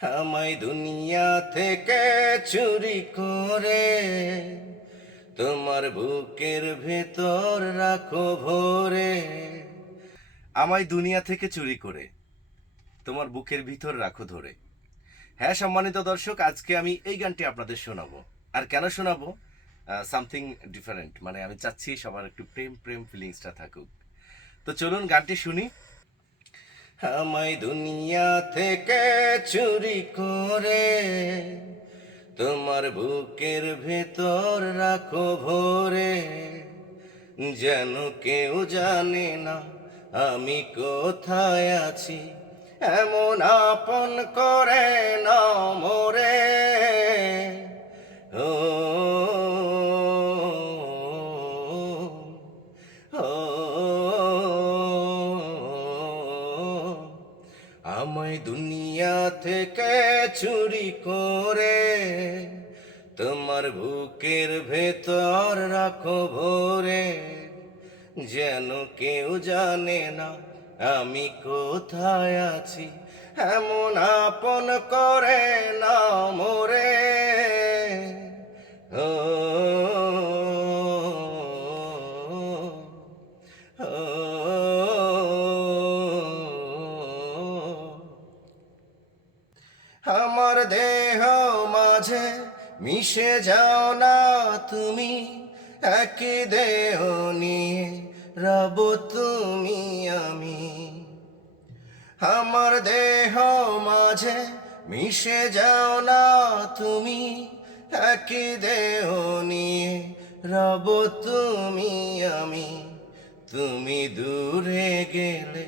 আমায় দুনিয়া থেকে চুরি করে তোমার বুকের ভেতর রাখো ভরে। আমায় দুনিয়া থেকে চুরি করে তোমার বুকের ভিতর রাখো ধরে। হ্যাঁ সম্মানিত দর্শক, আজকে আমি এই গানটি আপনাদের শোনাবো। আর কেন শোনাবো? সামথিং ডিফারেন্ট, মানে আমি চাচ্ছি সবার একটু প্রেম প্রেম ফিলিংসটা থাকুক। তো চলুন গানটি শুনি। আমায় দুনিয়া থেকে চুরি করে তোমার বুকের ভেতর রাখো ভরে। যেন কেউ জানে না আমি কোথায় আছি, এমন আপন করে না মোরে। ও আমায় দুনিয়া থেকে চুরি করে তোমার বুকের ভেতর রাখো ভরে। যেন কেউ জানে না আমি কোথায় আছি, এমন আপন করে না মোরে। ও আমার দেহ মাঝে মিশে যাও না তুমি, একই দেহ নিয়ে রব তুমি আমি। আমার দেহ মাঝে মিশে যাও না তুমি, একই দেহ নিয়ে রব তুমি আমি। তুমি দূরে গেলে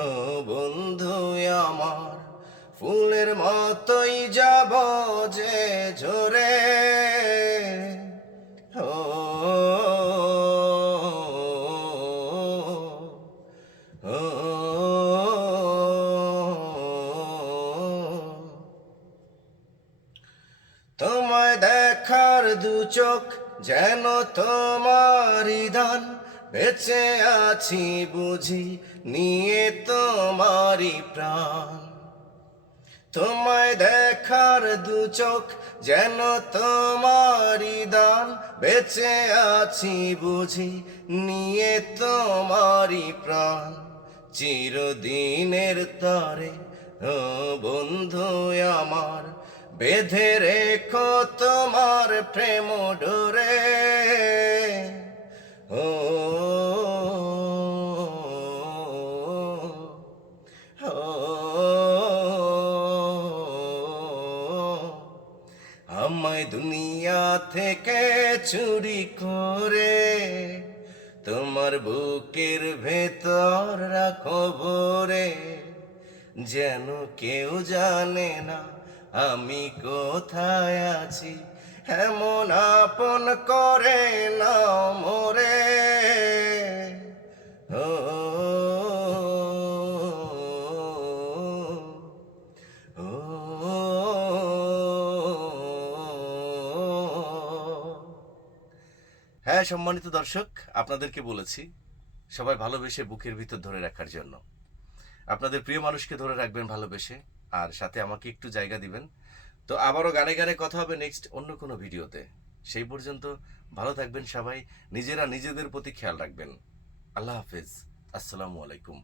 ও বন্ধু আমার, ফুলের মতোই যাব যে ঝরে। ও তোমায় দেখার দু চোখ যেন তোমারই দান, বেঁচে আছি বুঝি নিয়ে তোমারই প্রাণ। তোমায় দেখার দু চোখ যেন তোমারই দান, বেঁচে আছি বুঝি নিয়ে তোমারই প্রাণ। চিরদিনের তরে ও বন্ধু আমার, বেঁধে রেখো তোমার প্রেম ডোরে। ও আমায় দুনিয়া থেকে চুরি করে তোমার বুকের ভেতর রাখো ভরে। যেন কেউ জানে না আমি কোথায় আছি, এমন আপন করে না মোরে। ও হ্যাঁ সম্মানিত দর্শক, আপনাদেরকে বলেছি সবাই ভালোবেসে বুকের ভিতর ধরে রাখার জন্য। আপনাদের প্রিয় মানুষকে ধরে রাখবেন ভালোবেসে, আর সাথে আমাকে একটু জায়গা দিবেন। তো আবারও গানে গানে কথা হবে নেক্সট অন্য কোনো ভিডিওতে। সেই পর্যন্ত ভালো থাকবেন সবাই, নিজেরা নিজেদের প্রতি খেয়াল রাখবেন। আল্লাহ হাফেজ, আসসালামু আলাইকুম।